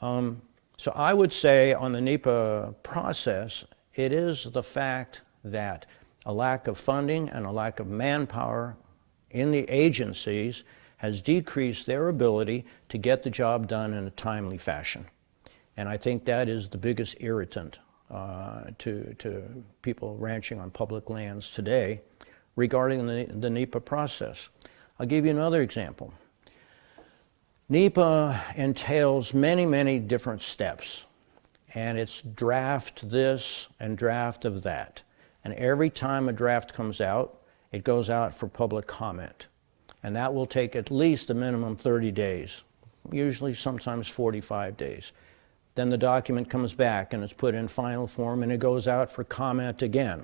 So I would say on the NEPA process, it is the fact that a lack of funding and a lack of manpower in the agencies has decreased their ability to get the job done in a timely fashion. And I think that is the biggest irritant to people ranching on public lands today regarding the NEPA process. I'll give you another example. NEPA entails many, many different steps, and it's draft this and draft of that. And every time a draft comes out, it goes out for public comment. And that will take at least a minimum 30 days, usually sometimes 45 days. Then the document comes back and it's put in final form and it goes out for comment again.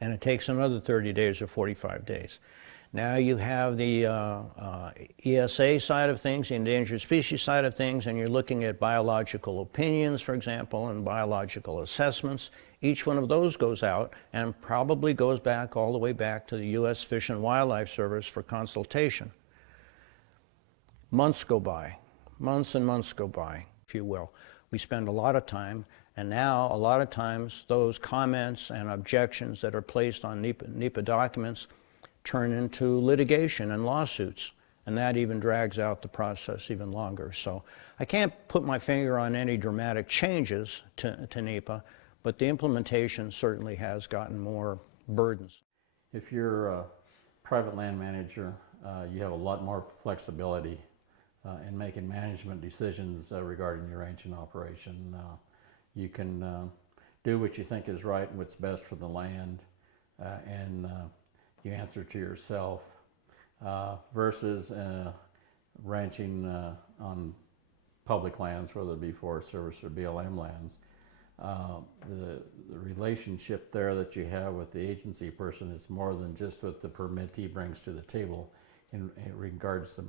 And it takes another 30 days or 45 days. Now you have the ESA side of things, the endangered species side of things, and you're looking at biological opinions, for example, and biological assessments. Each one of those goes out and probably goes back all the way back to the U.S. Fish and Wildlife Service for consultation. Months go by, months and months go by, if you will. We spend a lot of time, and now a lot of times those comments and objections that are placed on NEPA documents turn into litigation and lawsuits, and that even drags out the process even longer. So I can't put my finger on any dramatic changes to NEPA, but the implementation certainly has gotten more burdens. If you're a private land manager, you have a lot more flexibility in making management decisions regarding your ranching operation. You can do what you think is right and what's best for the land, and you answer to yourself, versus ranching on public lands, whether it be Forest Service or BLM lands. The relationship there that you have with the agency person is more than just what the permittee brings to the table in regards to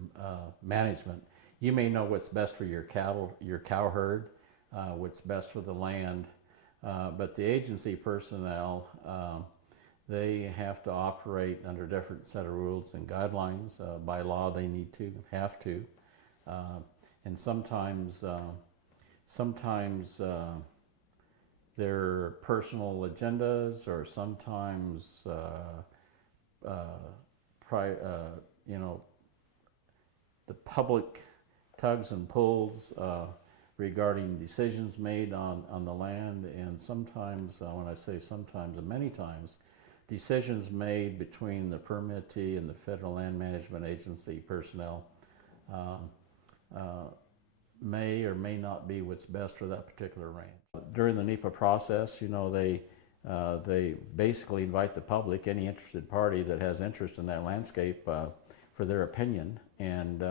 management. You may know what's best for your cattle, your cow herd, what's best for the land, but the agency personnel, they have to operate under a different set of rules and guidelines. By law, they have to. And sometimes their personal agendas, or sometimes, you know, the public tugs and pulls regarding decisions made on the land, and sometimes, when I say sometimes, and many times, decisions made between the permittee and the Federal Land Management Agency personnel may or may not be what's best for that particular ranch. During the NEPA process, you know, they basically invite the public, any interested party that has interest in that landscape, for their opinion. And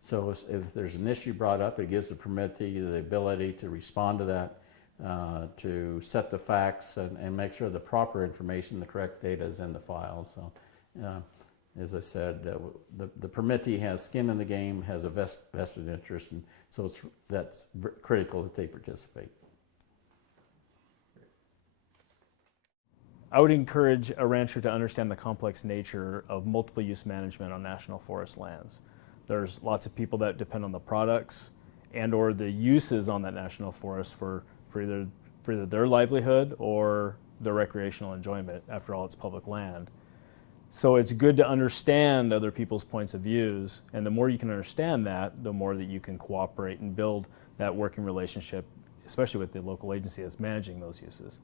so if there's an issue brought up, it gives the permittee the ability to respond to that, to set the facts and make sure the proper information, the correct data is in the file. So as I said, the permittee has skin in the game, has a vested interest, and so that's critical that they participate. I would encourage a rancher to understand the complex nature of multiple use management on national forest lands. There's lots of people that depend on the products and or the uses on that national forest for either their livelihood or their recreational enjoyment. After all, it's public land. So it's good to understand other people's points of views, and the more you can understand that, the more that you can cooperate and build that working relationship, especially with the local agency that's managing those uses.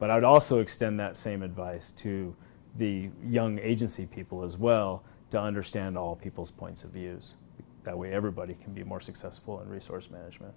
But I would also extend that same advice to the young agency people as well, to understand all people's points of views. That way everybody can be more successful in resource management.